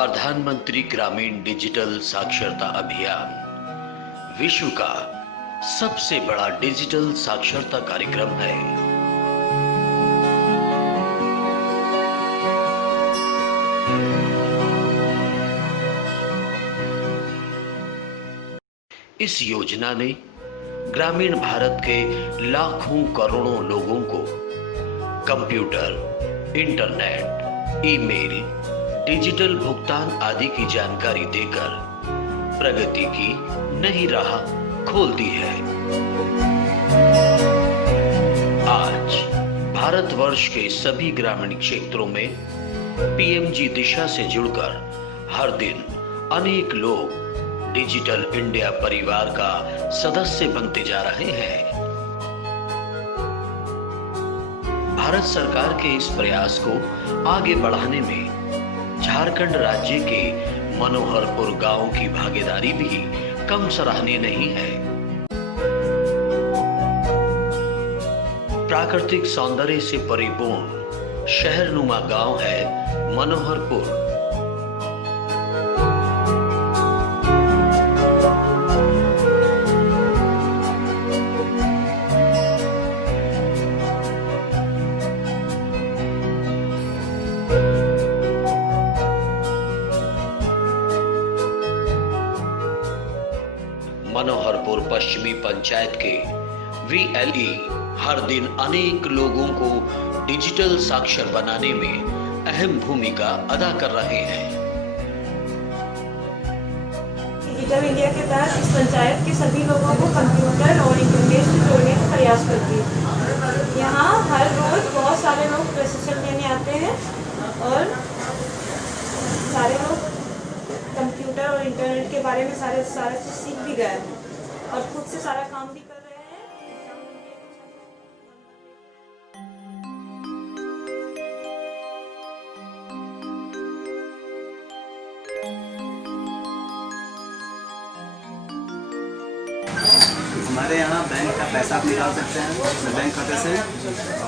प्रधानमंत्री ग्रामीण डिजिटल साक्षरता अभियान विश्व का सबसे बड़ा डिजिटल साक्षरता कार्यक्रम है। इस योजना ने ग्रामीण भारत के लाखों करोड़ों लोगों को कंप्यूटर, इंटरनेट, ईमेल, डिजिटल भुगतान आदि की जानकारी देकर प्रगति की नई राह खोल दी है। आज भारतवर्ष के सभी ग्रामीण क्षेत्रों में पीएमजी दिशा से जुड़कर हर दिन अनेक लोग डिजिटल इंडिया परिवार का सदस्य बनते जा रहे हैं। भारत सरकार के इस प्रयास को आगे बढ़ाने में झारखंड राज्य के मनोहरपुर गांव की भागीदारी भी कम सराहनीय नहीं है। प्राकृतिक सौंदर्य से परिपूर्ण शहरनुमा गांव है मनोहरपुर। मनोहरपुर पश्चिमी पंचायत के वीएलई हर दिन अनेक लोगों को डिजिटल साक्षर बनाने में अहम भूमिका अदा कर रहे हैं। डिजिटल इंडिया के तहत इस पंचायत के सभी लोगों को कंप्यूटर और इंटरनेट से जोड़ने का प्रयास करती है। यहाँ हर रोज बहुत सारे लोग प्रशिक्षण लेने आते हैं और सारे लोग कंप्यूटर और इंटरनेट के बारे में सारा चीज सीख भी गए हैं और खुद से सारा काम भी कर रहे हैं। हमारे यहाँ बैंक का पैसा आप निकाल सकते हैं अपने बैंक खाते से,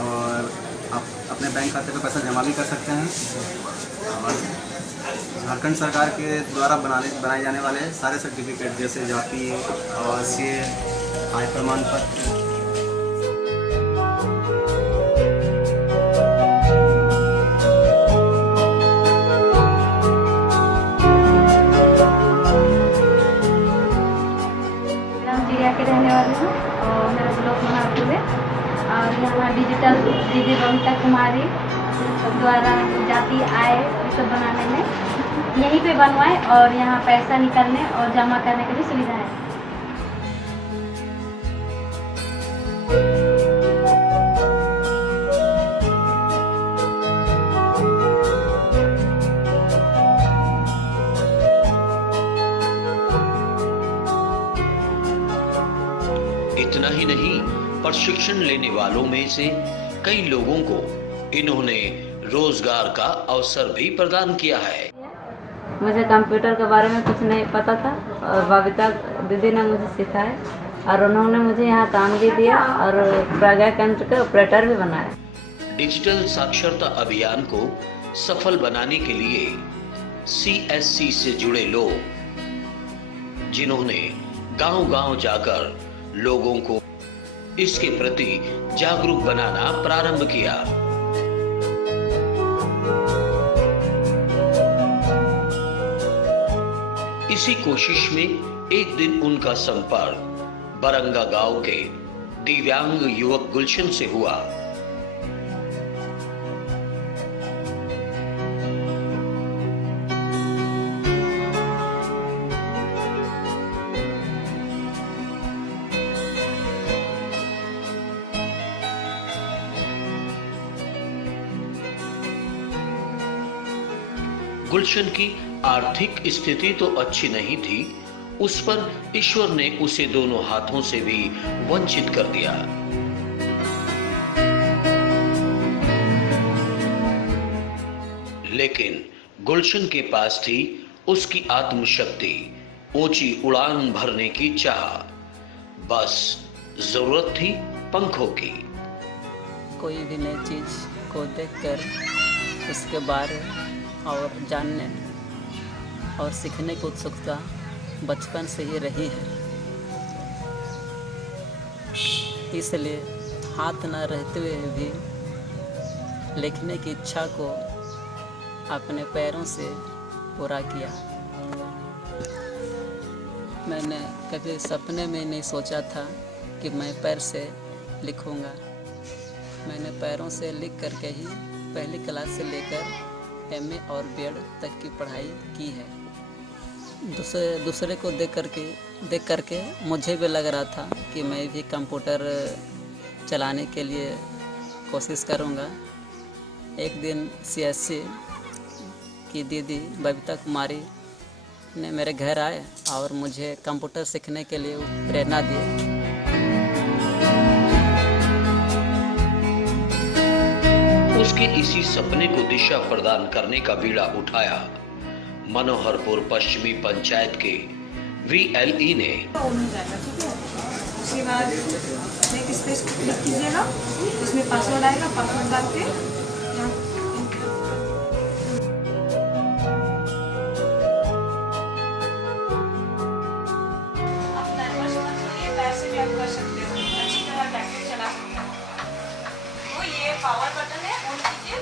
और आप अपने बैंक खाते पे पैसा जमा भी कर सकते हैं। और झारखंड सरकार के द्वारा बनाए जाने वाले सारे सर्टिफिकेट जैसे जाति, आवासीय, आय प्रमाण पत्र, के रहने वाली हूँ और मेरा ब्लॉक मनोहरपुर है। और यहाँ डिजिटल दीदी बबीता कुमारी द्वारा जाति आय ये सब बनाने में यहीं पे बनवाए और यहाँ पैसा निकालने और जमा करने की भी सुविधा है। इतना ही नहीं, प्रशिक्षण लेने वालों में से कई लोगों को इन्होंने रोजगार का अवसर भी प्रदान किया है। मुझे कंप्यूटर के बारे में कुछ नहीं पता था और बबीता दीदी ने मुझे सिखाया और उन्होंने मुझे यहाँ काम भी दिया और प्रज्ञा केंद्र के ऑपरेटर भी बनाया। डिजिटल साक्षरता अभियान को सफल बनाने के लिए सीएससी से जुड़े लोग, जिन्होंने गांव-गांव जाकर लोगों को इसके प्रति जागरूक बनाना प्रारंभ किया। इसी कोशिश में एक दिन उनका संपर्क बरंगा गांव के दिव्यांग युवक गुलशन से हुआ। गुलशन की आर्थिक स्थिति तो अच्छी नहीं थी, उस पर ईश्वर ने उसे दोनों हाथों से भी वंचित कर दिया। लेकिन गुलशन के पास थी उसकी आत्मशक्ति, ऊंची उड़ान भरने की चाह। बस जरूरत थी पंखों की। कोई भी नई चीज को देखकर उसके बारे और जानने और सीखने की उत्सुकता बचपन से ही रही है। इसलिए हाथ न रहते हुए भी लिखने की इच्छा को अपने पैरों से पूरा किया। मैंने कभी सपने में नहीं सोचा था कि मैं पैर से लिखूंगा। मैंने पैरों से लिख करके ही पहली क्लास से लेकर एमए और बीएड तक की पढ़ाई की है। दूसरे को देख करके मुझे भी लग रहा था कि मैं भी कंप्यूटर चलाने के लिए कोशिश करूंगा। एक दिन सीएससी की दीदी बबीता कुमारी ने मेरे घर आए और मुझे कंप्यूटर सीखने के लिए प्रेरणा दी। उसके इसी सपने को दिशा प्रदान करने का बीड़ा उठाया मनोहरपुर पश्चिमी पंचायत के VLE ने। ऑन हो जाएगा, ठीक है। उसके बाद एक स्पेस क्लिक कीजिएगा, इसमें पासवर्ड आएगा, पासवर्ड डाल के आप टाइमर समझ लीजिए, पैर से भी आप कर सकते हो, अच्छी तरह ट्रैक्टर चला सकते हो। तो ये पावर बटन है, ऑन कीजिए।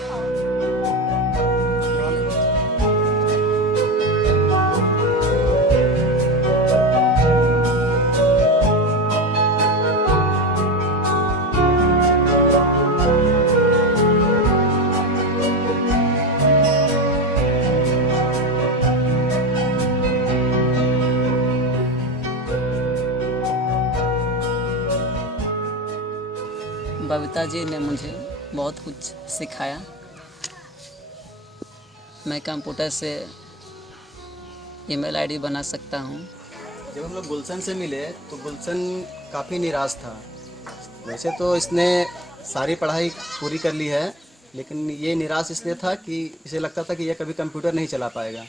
बबीता जी ने मुझे बहुत कुछ सिखाया। मैं कंप्यूटर से ईमेल आईडी बना सकता हूँ। जब हम लोग गुलशन से मिले तो गुलशन काफ़ी निराश था। वैसे तो इसने सारी पढ़ाई पूरी कर ली है, लेकिन ये निराश इसलिए था कि इसे लगता था कि यह कभी कंप्यूटर नहीं चला पाएगा।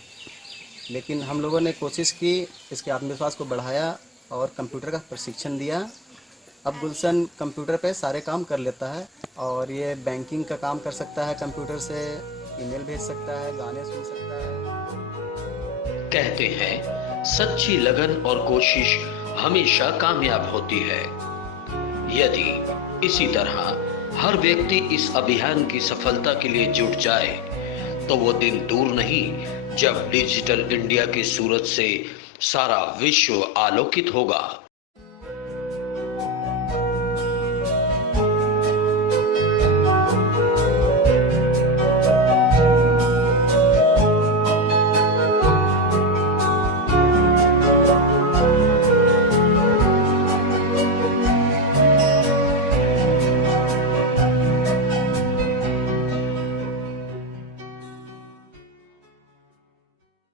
लेकिन हम लोगों ने कोशिश की, इसके आत्मविश्वास को बढ़ाया और कंप्यूटर का प्रशिक्षण दिया। अब गुलशन कंप्यूटर पे सारे काम कर लेता है और ये बैंकिंग का काम कर सकता है, कंप्यूटर से ईमेल भेज सकता है, गाने सुन सकता है। कहते हैं सच्ची लगन और कोशिश हमेशा कामयाब होती है। यदि इसी तरह हर व्यक्ति इस अभियान की सफलता के लिए जुट जाए तो वो दिन दूर नहीं जब डिजिटल इंडिया की सूरत से सारा विश्व आलोकित होगा।